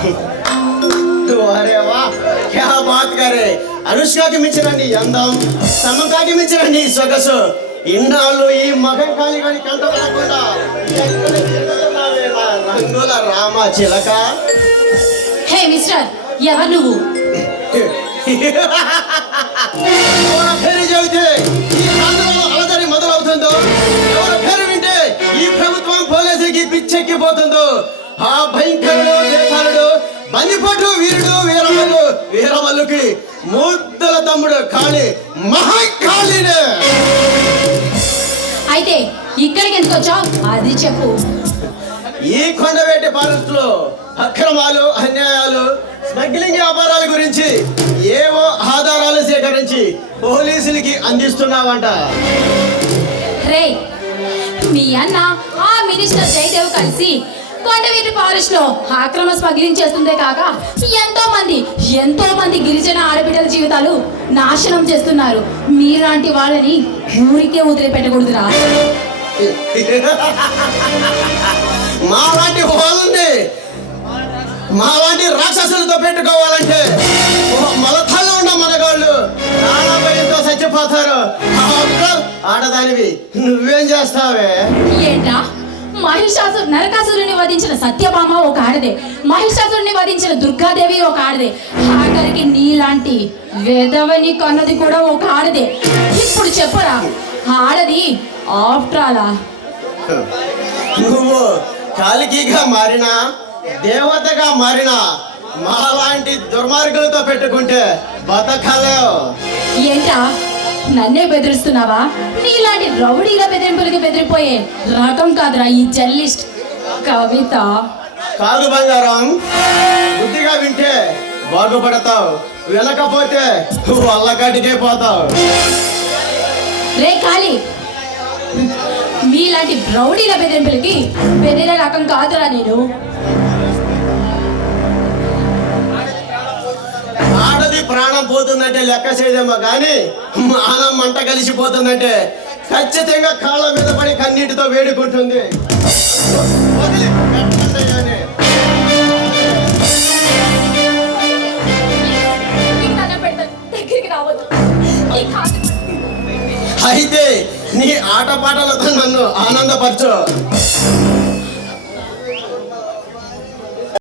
अरे वाह क्या बात करे అనుష్కకి మించిన నీ అందం సమకాకి మించిన నీ సొగసు ఇన్నాళ్ళు ఈ మగం కాలి కాని కంట పడకుండా రంగుల రామ చిలక హే మిస్టర్ ఎవరు నువ్వు పేరు చెబితే ఈ ప్రాంతంలో అలజడి మొదలవుతుందో ఎవరి పేరు వింటే ఈ ప్రభుత్వం పోలీసుకి పిచ్చెక్కిపోతుందో ఆ భయంకరుడు దేశాలుడు బందిపోటు వీరుడు వీరమల్లుకి ముద్దల తమ్ముడు కాళీ మహాకాళీనే. అయితే ఇక్కడికి ఎందుకు వచ్చావు అది చెప్పు. ఈ కొండవేటి ఫారెస్ట్ లో అక్రమాలు అన్యాయాలు స్మగ్లింగ్ వ్యాపారాల గురించి ఏవో ఆధారాలు సేకరించి పోలీసులకి అందిస్తున్నావంట. రే మీ అన్న ఆ మినిస్టర్ జయదేవ్ కలిసి కొండవీటి ఫారెస్ట్ లో అక్రమ స్మగ్లింగ్ చేస్తుందే కాక ఎంతో మంది గిరిజన ఆడబిడ్డల జీవితాలు నాశనం చేస్తున్నారు. మీలాంటి వాళ్ళని ఊరికే వదిలిపెట్టకూడదురా. మాలాంటి రాక్షసులతో పెట్టుకోవాలంటే మొలతాల్లో ఉన్న మనగాళ్ళు నానా భయంతో చచ్చిపోతారు. ఆడదానివి నువ్వేం చేస్తావే? ఏంటా నరకాసురుని వధించిన సత్యభామ ఒక ఆడదే, మహిషాసురుని వధించిన దుర్గాదేవి ఒక ఆడదే, ఆఖరికి నీలాంటి వేదవని కన్నది కూడా ఒక ఆడదే. ఇప్పుడు చెప్పరా ఆడది ఆఫ్టర్ ఆల్ నువ్వు కాలికీగా మారినా దేవతగా మారినా మాలాంటి దుర్మార్గులతో పెట్టుకుంటే బతకలేవు. ఏంటా నన్నే బెదిరిస్తున్నావా? నీలాంటి రౌడీల బెదిరింపులకి బెదిరిపోయే రకం కాదురా ఈ జర్నలిస్ట్ కవిత. కాదు బంగారం, బుద్ధిగా వింటే బాగుపడతావు, వినకపోతే వల్లకాటికే పోతావు. రే కాళీ, మీలాంటి రౌడీల బెదిరింపులకి బెదిరే రకం కాదురా నేను. ఆడది ప్రాణం పోతుందంటే లెక్క చేయదేమో కానీ మానం మంట కలిసిపోతుందంటే ఖచ్చితంగా కాళ్ళ మీద పడి కన్నీటితో వేడుకుంటుంది. అయితే నీ ఆటపాటలతో నన్ను ఆనందపరచు.